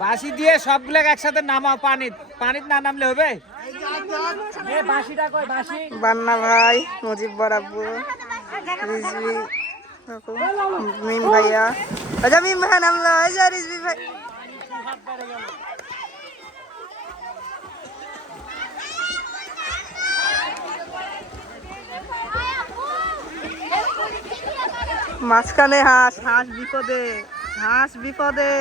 বাঁশি দিয়ে সবগুলো একসাথে নামাও, পানিত না নামলে হবে। বান্না ভাই, মুজিব বরাব্বু, রিজভি, মিম ভাইয়া, আচ্ছা মিম ভাই নামলো, আচ্ছা রিজভি ভাই। মাঝখানে হাঁস, হাঁস বিপদে, হাঁস বিপদে।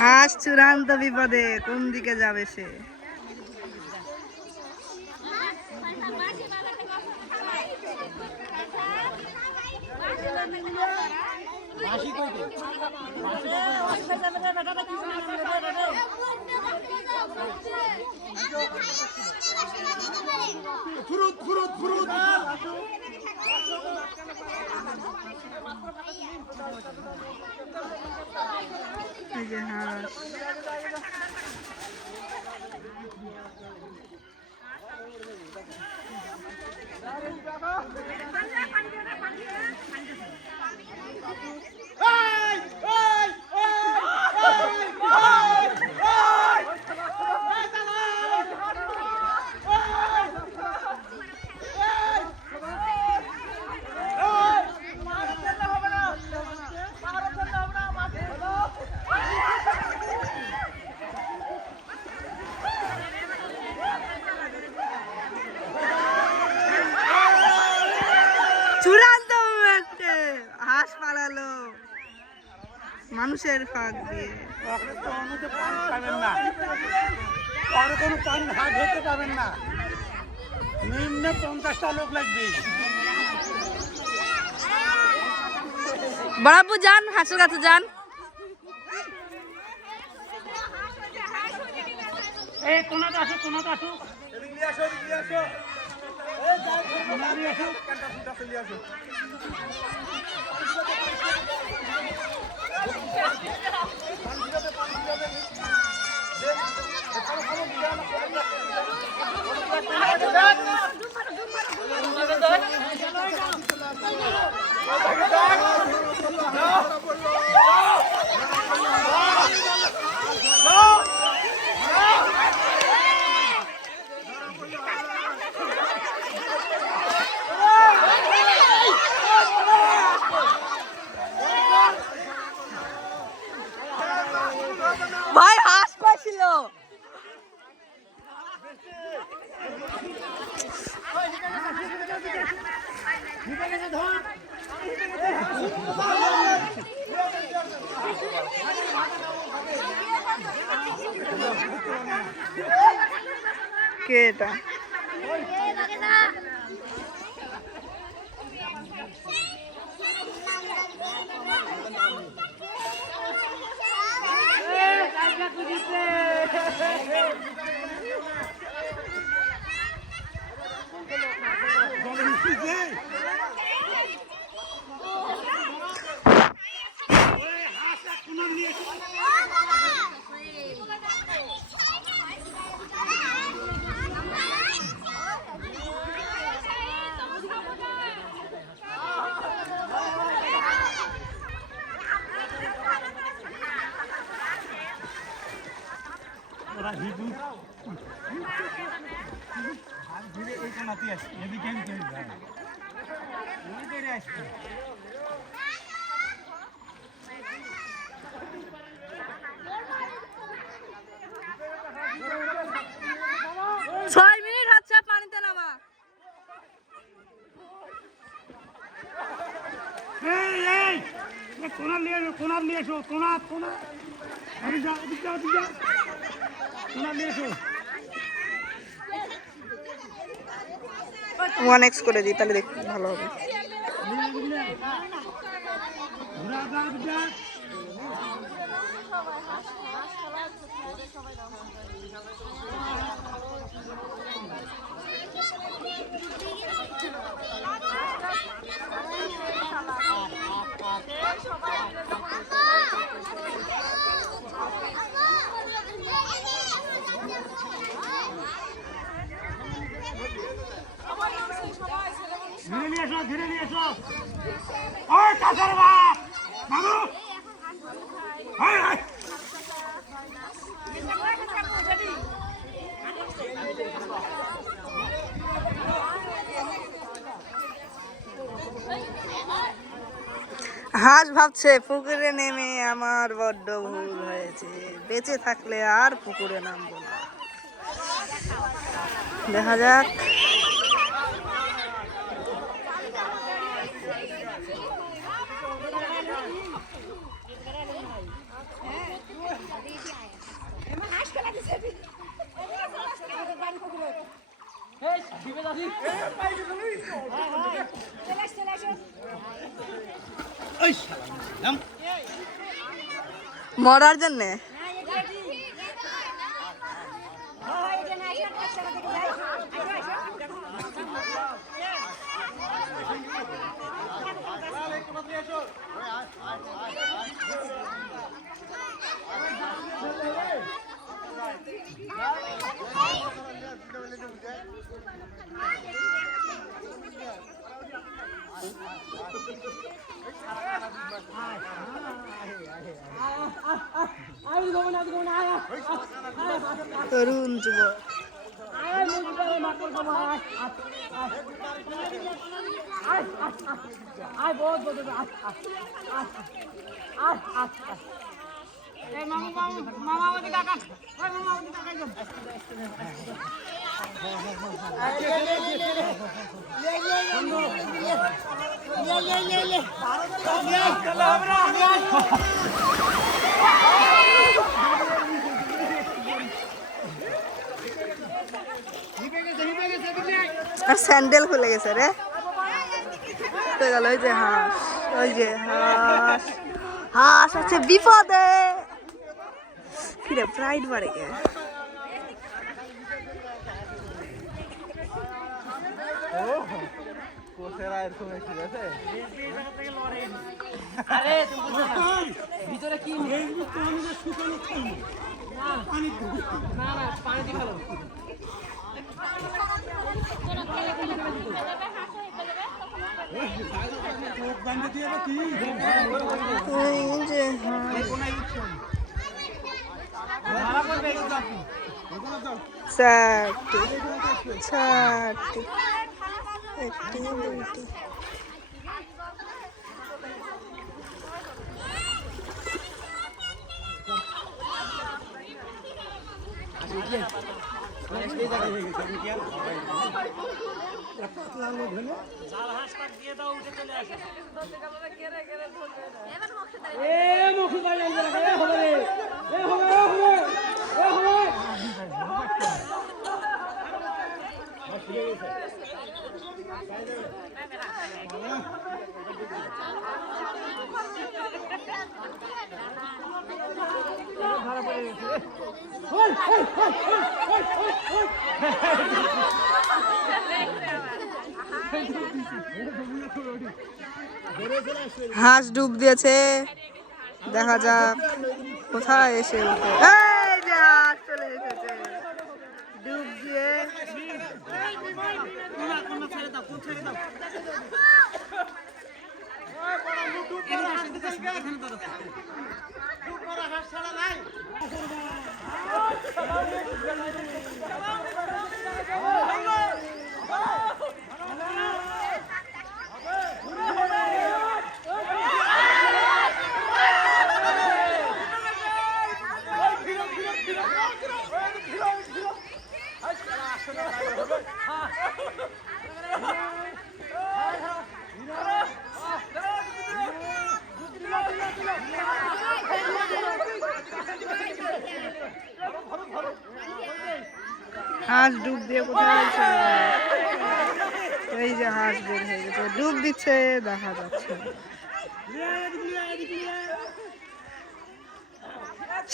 হাঁস চূড়ান্ত বিপদে, কোন দিকে যাবে সে? এই যে হাঁস, চূড়ান্ত মোমেন্টে হাঁস পালালো মানুষের ফাঁক দিয়ে। নিম্নে 50টা লোক লাগবে। বরাবর যান, হাঁসের কাছে যান। এই কোনাতে আসো, কোনাতে আসো, এদিকে আসো, এদিকে আসো, এই যাই কোনাতে আসো, কাঁটা ফুটা চলে আসো। ভাই হাঁস পাইছিল। কে এটা? ছয় মিনিট হচ্ছে, পানিতে নামা। কোনার নিয়ে এসো, কোনার কোনার নিয়ে এসো। 1x করে দিই, তাহলে দেখতে ভালো হবে। ধীরে নিয়ে এসো, ধীরে নিয়ে এসো। ওই কাঁচার বাপ মামু, হাঁস ভাবছে পুকুরে নেমে আমার বড্ড ভুল হয়েছে, বেঁচে থাকলে আর পুকুরে নামবো না। দেখা যাক। মরার জন্যে তরুণ যুবক। আর স্যান্ডেল খুলে গেছে রে, গেল। ওই যে হাঁস, ওই যে হাঁস, হাঁস আছে বিপদে। কিরে প্রাইড বাড়ে গে। ভিতরে কি পানি দিয়ে খেলো। চারটি, চারটি, একটি, দুইটি। হাঁস ডুব দিয়েছে, দেখা যাক কোথায় এসে উঠে। এই যে হাঁস চলে এসেছে ডুব দিয়ে। হাঁস ডুব দিয়ে কোথায় চলে গেল? এই যে হাঁস বের হয়ে গেছে, ডুব দিচ্ছে, দেখা যাচ্ছে।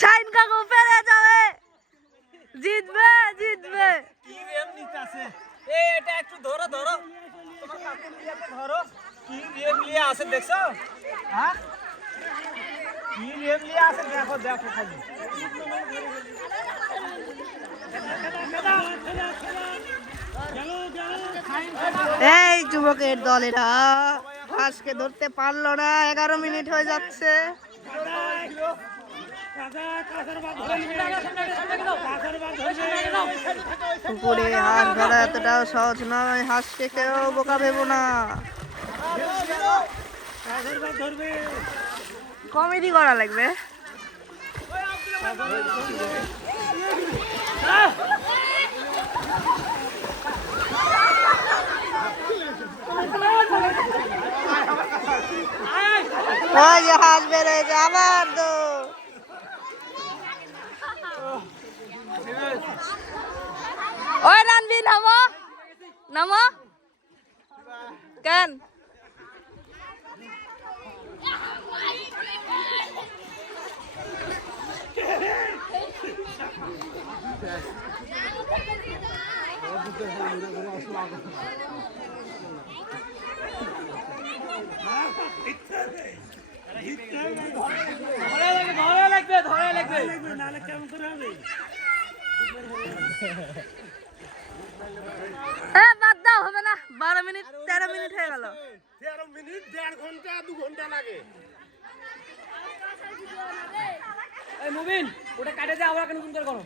শাইন কাকু পেরে যাবে, জিতবে জিতবে। কি রেম নিতাছে এ এটা একটু ধরো ধরো তোমার কাকু নিয়াতে ধরো কি রেম লিয়ে আছে দেখছো হ্যাঁ কি রেম লিয়ে আছে দেখো দেখো খালি এই যুবকের দলেরা হাঁসকে ধরতে পারলো না, 11 মিনিট হয়ে যাচ্ছে। পুকুরে হাঁস ধরা এতটাও সহজ নয়, হাঁসকে কেউ বোকা ভেবো না। কমেডি করা লাগবে। ওই যে হাঁস বের হয়েছে, আবার দৌড়। ওই রানবি নামো নামো কেন ধরে লাগবে নাহলে কেমন করে হবে বাদ দাও, হবে না। 12 মিনিট 13 মিনিট হয়ে গেল। 13 মিনিট 1.5 ঘন্টা 2 ঘন্টা লাগে এই মুবিন ওটা কাটে দে, আমরা কেন করো